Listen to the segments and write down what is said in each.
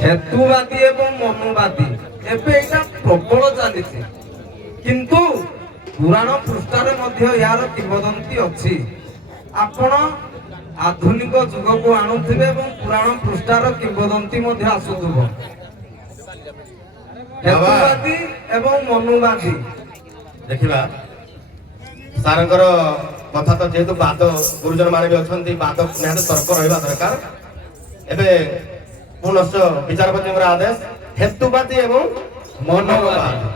हेतुवादी एवं मनुवादी एबे एटा प्रबल चलीছে किंतु पुराण पृष्ठारे मध्य यार किंवदंती अछि आपण आधुनिक जुग को आणुथिबे एवं पुराण पृष्ठार किंवदंती मध्य आसुथुबो हेतुवादी एवं मनुवादी देखिबा सारंकर कथा तो जेहेतु बाद गुरुजन माने भी अछंती बाद निहाते तर्क रहबा दरकार एबे पुनश्च विचारपतिଙ୍କର आदेश हेतुवादी एवं मनोवादी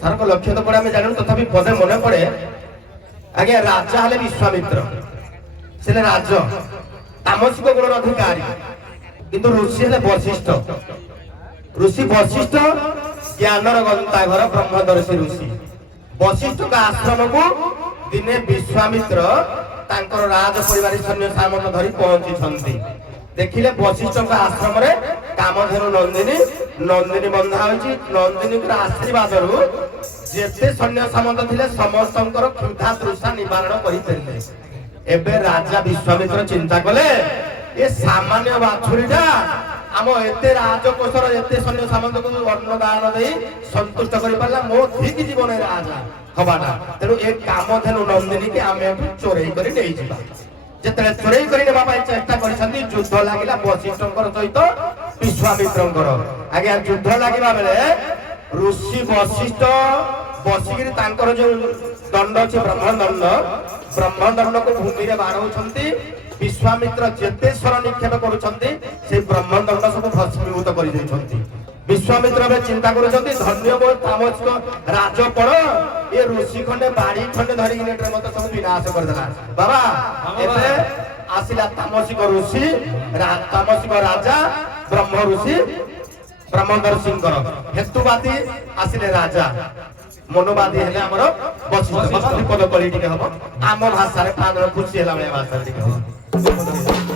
सारक लक्ष्य तो पड़े आम जानू तथापि पदे मन पड़े आगे राजा हेले विश्वामित्र से राज तामसिक गुणर अधिकारी किंतु ऋषि हेले वशिष्ठ ऋषि वशिष्ठ ज्ञानर गंताघर ब्रह्मदर्शी ऋषि वशिष्ठ का आश्रम को दिने विश्वामित्र तांकर राज परिवार सैन्य सामंत धरी पहुंची देखिले वशिष्ठ का आश्रम रे कामधेनु नंदिनी नंदिनी बंधा होची नंदिनी के आशीर्वाद रु जेते सैन्य सामंत थिले समस्तंकर क्षुधा तृषा निवारण करितेले एबे राजा विश्वामित्र चिंता कले ए सामान्य बाछुरीटा आम एते राजकोषर एते सैन्य सामंत को अन्नदान दे संतुष्ट करि पारला मो ठीक जीवन राजा हबाटा तेनु ए कामधेनु नंदिनी के आमे चोरई करि देई जिबा जेते चोरई करि नेबा पाई चेष्टा करिसंती युद्ध लागिला वशिष्ठंकर सहित विश्वामित्रंकर आगे युद्ध लागिबा बेले ऋषि वशिष्ठ बसिगिरी तांकर जो दंड अछि ब्रह्मदंड को भूमि रे बारौछंती विश्वामित्र जेते स्वर निक्षेप करुछंती से ब्रह्मदंड सब भस्मीभूत करि दैछंती विश्वामित्र बे चिंता करुछंती धन्य मो तामसिक राजपड़ ए ऋषि खंडे बाड़ी खंडे धरि नेटर मत सब विनाश कर देला बाबा एते आसिला तामसिक ऋषि तामसिक राजा ब्रह्म ऋषि ब्रह्मदर्शींकर हेतुवादी आसिले राजा मनोवादी हेले हमर वशिष्ठ बाबा विपद कली टिके हबो आम भाषा रे पादर खुशी हेला बे भाषा टिके हबो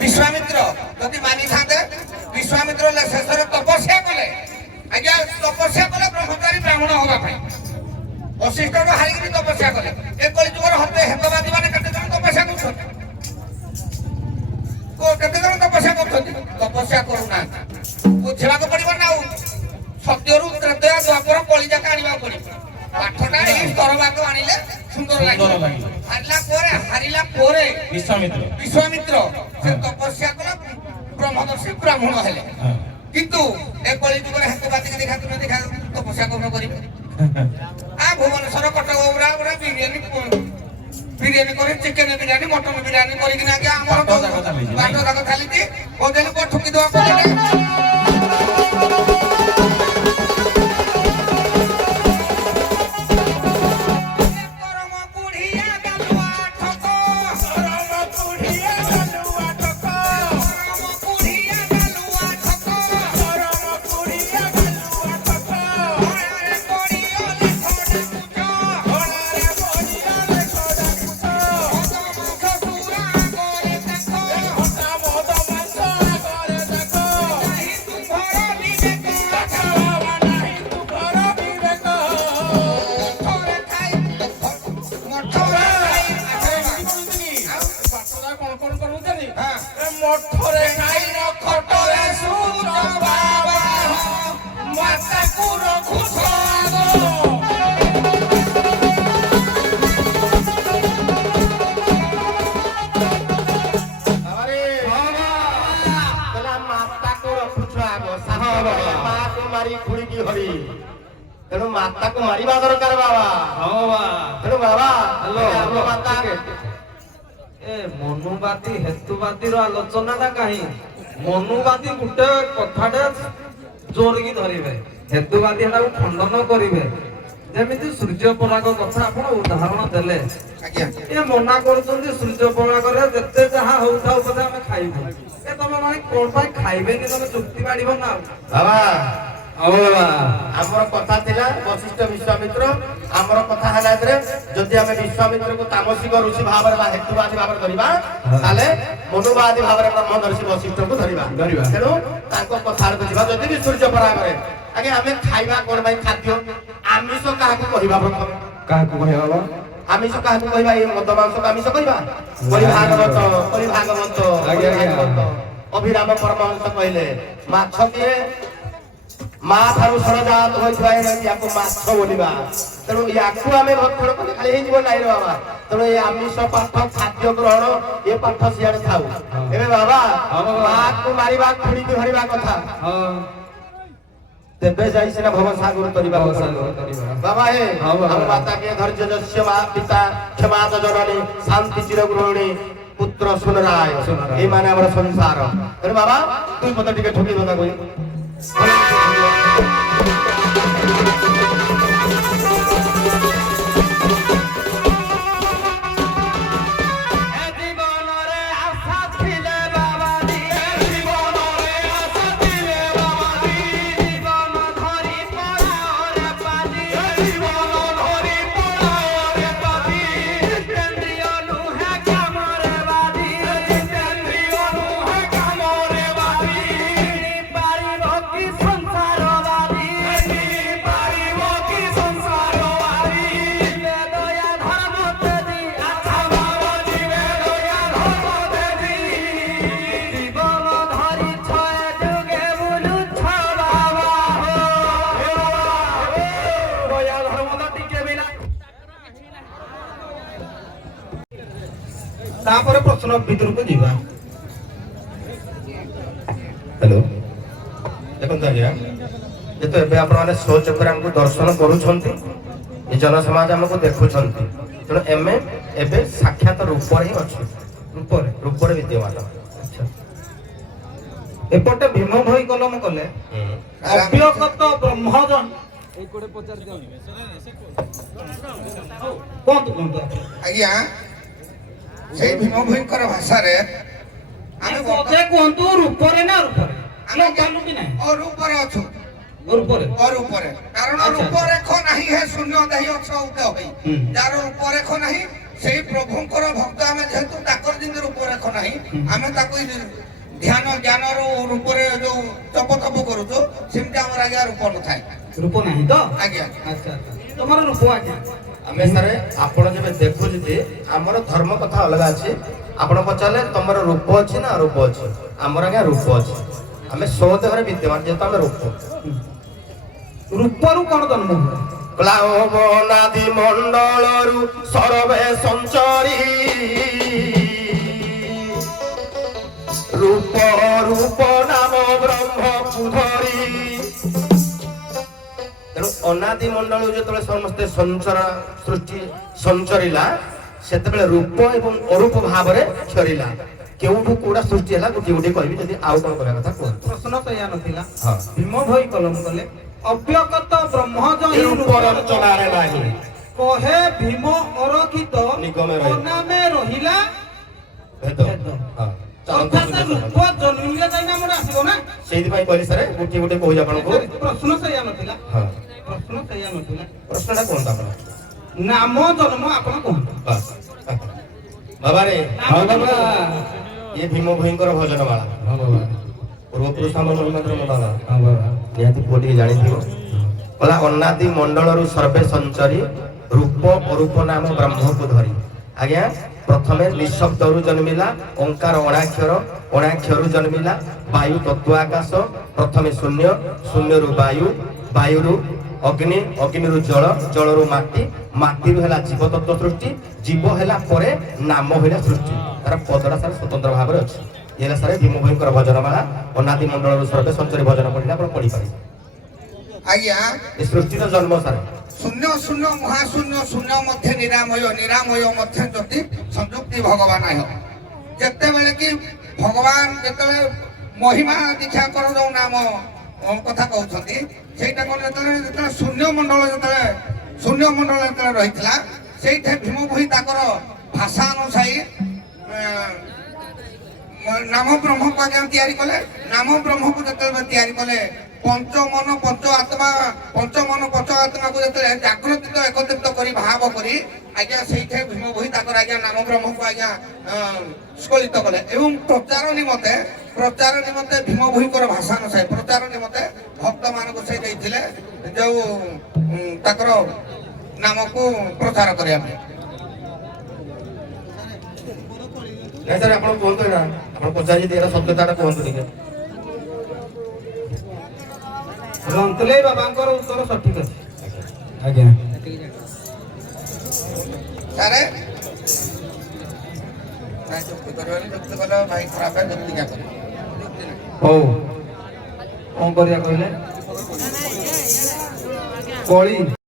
विश्वामित्र यदि मानी था विश्वामित्र शेष तपस्या कले आज्ञा तपस्या कले ब्रह्मचारी ब्राह्मण होगा वशिष्ठ हारिकी तपस्या कले ए कलिजुगर हेतुवादी माने केते जन तपस्या करछथि तपस्या करूना बुझेबा को पड़िबो ना सत्यरु त्रेतया द्वापर कलिजा कानिबा पड़िबो पाठटा एही स्तरबाको आनिले सुंदर लागिबो हारिला पोरे विश्वामित्र से तपस्या कला ब्रह्मदर्शी ब्राह्मण हेले किंतु ए कलिजुगर हेतुवादी के देखा तपस्या कोन करिबो आ भुवनेश्वर कटक उरा बिरयानी करे चिकेन बिरयानी मटन बिरयानी करी कि ना के हमर बाटो जाक खालीती ओदेन को ठुकी दवा को ମାତାକୁ ରଖୁଛ ଆଗ ଶାସ୍ତ୍ର ମାକୁ ମାରି ଖୁଡିକି ହରି ତେଣୁ ମାତାକୁ ମାରିବା ଦରକାର ବାବା ତେଣୁ ବାବା ଆମ ମାତା ଏ ମନୁବାଦୀ ହେତୁବାଦୀର ଆଲୋଚନାଟା କାହିଁ ମନୁବାଦୀ ଗୋଟେ କଥାଟେ ଜୋରିକି ଧରିବେ ହେତୁବାଦୀ ଏଟାକୁ ଖଣ୍ଡନ କରିବେ ଯେମିତି ସୂର୍ଯ୍ୟ ପରାଗ କଥା ଆପଣ ଉଦାହରଣ ଦେଲେ ଆଜ୍ଞା ଏ ମନା କରୁଛନ୍ତି ସୂର୍ଯ୍ୟ ପରାଗରେ ଯେତେ ଯାହା ହଉଥାଉ ବୋଧେ ଆମେ ଖାଇବୁ ଏ ତମେ ମାନେ କଣ ପାଇଁ ଖାଇବେନି ତମେ ଯୁକ୍ତି ବାଢିବ ନା ବାବା ବାବା ଆମର କଥା ଥିଲା ବଶିଷ୍ଠ ବିଶ୍ୱାମିତ୍ର ଆମର କଥା ହେଲା ଏଥିରେ ଯଦି ଆମେ ବିଶ୍ୱାମିତ୍ରକୁ ତାମସିକ ଋଷି ଭାବରେ ବା ହେତୁବାଦୀ ଭାବରେ ଧରିବା ତାହେଲେ ମନୁବାଦୀ ଭାବରେ ବ୍ରହ୍ମଦର୍ଶୀ ବଶିଷ୍ଠକୁ ଧରିବା ତେଣୁ ତାଙ୍କ କଥାକୁ ଯିବା ଯଦି ବି ସୂର୍ଯ୍ୟ ପରାଗରେ ଆଜ୍ଞା ଆମେ ଖାଇବା କଣ ପାଇଁ ଖାଦ୍ୟ ଆମିଷ କାହାକୁ କହିବା ପ୍ରଥମେ କାହାକୁ କହିବ ଆମିଷ କାହାକୁ କହିବା ଏଇ ମଦ ମାଂସକୁ ଆମିଷ କହିବା ଭାଗବତ ଅଭିରାମ ପରମହଂସ କହିଲେ ମାଛ କିଏ ମା ଠାରୁ ସରଜାତ ହୋଇଥିବା ୟାକୁ ମାଛ ବୋଲିବା ତେଣୁ ୟାକୁ ଆମେ ଭକ୍ଷଣ କଲେ ଖାଲି ହେଇଯିବ ନାଇଁ ବାବା ତେଣୁ ଏ ଆମିଷ ପାଠ ଖାଦ୍ୟ ଗ୍ରହଣ ଏ ପାଠ ସିଆଡେ ଥାଉ ଏବେ ବାବା ମାକୁ ମାରିବା ଖୁଡିକି ଧରିବା କଥା ତେବେ ଯାଇ ସିନା ଭବସାଗର କରିବା ବାବା ଏ ଆମ ମାତା କେ ଧୈର୍ଯ୍ୟ ଯସ୍ୟ ମା ପିତା କ୍ଷମା ଜନନୀ ଶାନ୍ତି ଚିର ଗୃହିଣୀ ପୁତ୍ର ସୁନରାୟ ଏଇ ମାନେ ଆମର ସଂସାର ତେଣୁ ବାବା ତୁଇ ପଦ ଟିକେ ଠକି ଦୋକା କହି ତାପରେ ପ୍ରଶ୍ନ ଭିତରକୁ ଯିବା हेलो देखते आज्ञा ଯେହେତୁ ଏବେ ଆପଣମାନେ ଶୋ ଚକ୍ରରେ ଆମକୁ ଦର୍ଶନ କରୁଛନ୍ତି ଏ ଜନସମାଜ ଆମକୁ ଦେଖୁଛନ୍ତି ତେଣୁ ଆମେ ଏବେ ସାକ୍ଷାତ ରୂପରେ ହିଁ ଅଛୁ ରୂପରେ ବିଦ୍ୟମାନ ଏପଟେ ଭୀମ ଭୋଇ କଲମ କଲେ ଅବ୍ୟକତ ବ୍ରହ୍ମଜନ କୁହନ୍ତୁ ଆଜ୍ଞା ସେଇ ଭୀମ ଭୋଇଙ୍କର ଭାଷାରେ ଆମେ କୁହନ୍ତୁ ରୂପରେ ନା ରୂପରେ ଅରୂପରେ ଅଛୁ ରୂପରେ ଅରୂପରେ କାରଣ ରୂପରେଖ ନାହିଁ ହେ ଶୂନ୍ୟ ଦେହି ଅଛ ଉଦୟ ହୋଇ ଯାହାର ରୂପରେଖ ନାହିଁ ସେଇ ପ୍ରଭୁଙ୍କର ଭକ୍ତ ଆମେ ଯେହେତୁ ତାଙ୍କର ଯେମିତି ରୂପରେଖ ନାହିଁ ଆମେ ତାକୁ ଧ୍ୟାନ ଜ୍ଞାନର ରୂପରେ ଯୋଉ ତପ ତପ କରୁଛୁ ସେମିତି ଆମର ଆଜ୍ଞା ରୂପ ନଥାଏ ରୂପ ନାହିଁ ତ ଆଜ୍ଞା ଆଚ୍ଛା ତମର ରୂପ ଆଜ୍ଞା ଆମେ ସାରେ ଆପଣ ଯେବେ ଦେଖୁଛନ୍ତି ଆମର ଧର୍ମ କଥା ଅଲଗା ଅଛି ଆପଣ ପଚାରିଲେ ତମର ରୂପ ଅଛି ନା ଅରୂପ ଅଛି ଆମର ଆଜ୍ଞା ରୂପ ଅଛି ଆମେ ସ୍ୱଦେହରେ ବିଦ୍ୟମାନ ଯେହେତୁ ଆମେ ରୂପରୁ କଣ ଜନ୍ମ ହୁଏ କ୍ଲାବନାଦି ମଣ୍ଡଳରୁ ସରବେ ସଞ୍ଚରୀ ରୂପ ରୂପ ନାମ ବ୍ରହ୍ମକୁ ଧରି ତେଣୁ ଅନାଦି ମଣ୍ଡଳ ଯେତେବେଳେ ସମସ୍ତେ ସୃଷ୍ଟି ସଞ୍ଚରିଲା ସେତେବେଳେ ରୂପ ଏବଂ ଅରୂପ ଭାବରେ କ୍ଷରିଲା କେଉଠୁ କୋଉଟା ସୃଷ୍ଟି ହେଲା ଗୋଟିଏ ଗୋଟିଏ କହିବି ଯଦି ଆଉ କଣ କହିବା କଥା କୁହନ୍ତୁ ପ୍ରଶ୍ନ ତ ଏୟା ନଥିଲା ଭୀମ ଭୋଇ କଲମ କଲେ ଅବ୍ୟକତ ବ୍ରହ୍ମଜ ରଚନାରେ ନାହିଁ କହେ ଭୀମ ଅରକ୍ଷିତ ନିଗମେ ନାମେ ରହିଲା ଭେଦ ଅର୍ଥାତ ରୂପ ଜନ୍ମିଲେ ଯାଇ ନାମରେ ଆସିବ ନା ସେଇଥିପାଇଁ କହିଲି ସାର୍ ଗୋଟିଏ ଗୋଟିଏ କହୁଛି ଆପଣଙ୍କୁ ପ୍ରଶ୍ନ ସେଇଆ ନଥିଲା ପ୍ରଶ୍ନ ସେଇଆ ନଥିଲା ପ୍ରଶ୍ନଟା କୁହନ୍ତୁ ଆପଣ ନାମ ଜନ୍ମ ଆପଣ କୁହନ୍ତୁ ବାବାରେ ଇଏ ଭୀମ ଭୋଇଙ୍କର ଭଜନ ମାଳା ପୂର୍ବପୁରୁଷ ଆମ ମହିମାତ୍ର ମଣ୍ଡଳ ନିହାତି ପୁଅ ଟିକେ ଜାଣିଥିବ କହିଲା ଅନାଦି ମଣ୍ଡଳରୁ ସର୍ବେ ସଞ୍ଚରୀ ରୂପ ଅରୂପ ନାମ ବ୍ରହ୍ମକୁ ଧରି ଆଜ୍ଞା ପ୍ରଥମେ ନିଃଶବ୍ଦରୁ ଜନ୍ମିଲା ଓଙ୍କାର ଅଣାକ୍ଷରୁ ଜନ୍ମିଲା ବାୟୁ ତତ୍ତ୍ୱ ଆକାଶ ପ୍ରଥମେ ଶୂନ୍ୟ ଶୂନ୍ୟରୁ ବାୟୁ ବାୟୁରୁ ଅଗ୍ନି ଅଗ୍ନିରୁ ଜଳ ଜଳରୁ ମାଟିରୁ ହେଲା ଜୀବ ତତ୍ତ୍ୱ ସୃଷ୍ଟି ଜୀବ ହେଲା ପରେ ନାମ ହେଲା ସୃଷ୍ଟି ତାର ପଦଟା ସାର ସ୍ୱତନ୍ତ୍ର ଭାବରେ ଅଛି ଇଏ ହେଲା ସାର୍ ଭୀମ ଭୋଇଙ୍କର ଭଜନମାଳା ଅନାଦି ମଣ୍ଡଳରୁ ସ୍ୱରୂପ ସଞ୍ଚରୀ ଭଜନ ପଢିଲେ ଆପଣ ପଢିପାରିବେ। ଆଜ୍ଞା ଏ ସୃଷ୍ଟିର ଜନ୍ମ ସାର୍। ଶୂନ୍ୟ ଶୂନ୍ୟ ମହାଶୂନ୍ୟ ଶୂନ୍ୟ ମଧ୍ୟରେ ନିରାମୟ ନିରାମୟ ମଧ୍ୟରେ ଜ୍ୟୋତି ସଂଯୁକ୍ତି ଭଗବାନ ଆୟ। ଯେତେବେଳେ କି ଭଗବାନ ଯେତେବେଳେ ମହିମା ଦୀକ୍ଷା କର ଯୋଉ ନାମ କଥା କହୁଛନ୍ତି ସେଇଟା କଣ ଯେତେବେଳେ ଶୂନ୍ୟମଣ୍ଡଳ ଯେତେବେଳେ ରହିଥିଲା ସେଇଠି ଭୀମ ଭୋଇ ତାଙ୍କର ଭାଷା ଅନୁସାୟୀ ନାମ ବ୍ରହ୍ମକୁ ଆଜ୍ଞା ତିଆରି କଲେ। ନାମ ବ୍ରହ୍ମକୁ ଯେତେବେଳେ ତିଆରି କଲେ ପଞ୍ଚ ମନ ପଞ୍ଚ ଆତ୍ମାକୁ ଯେତେବେଳେ ଜାଗ୍ରତ ଏକତ୍ରିତ କରି ଭାବ କରି ଆଜ୍ଞା ସେଇଠି ଭୀମ ଭୋଇ ତାଙ୍କର ଆଜ୍ଞା ନାମ ବ୍ରହ୍ମକୁ ଆଜ୍ଞା ସ୍ଖଳିତ କଲେ ଏବଂ ପ୍ରଚାର ନିମନ୍ତେ ଭୀମ ଭୋଇଙ୍କର ଭାଷା ଅନୁସାରେ ପ୍ରଚାର ନିମନ୍ତେ ଭକ୍ତ ମାନଙ୍କୁ ସେ ଦେଇଥିଲେ ଯୋଉ ତାଙ୍କର ନାମକୁ ପ୍ରଚାର କରିବା ପାଇଁ। ନାଇଁ ସାର୍ ଆପଣ କୁହନ୍ତୁ ଏଇଟା ଆପଣ ପଚାରି ଏଇଟା ସତ୍ୟତାଟା କୁହନ୍ତୁ ଟିକେ। ରନ୍ତଲେଇ ବାବାଙ୍କର ଉତ୍ତର ସଠିକ ଅଛି। ଆଜ୍ଞା ସାରେ ଯୁକ୍ତି କରିବାନି ଯୁକ୍ତି କଲେ ଭାଇ ଖରାପ ଯୁକ୍ତି क्या କରିବ ହଉ କଣ କରିବା କହିଲେ କଳି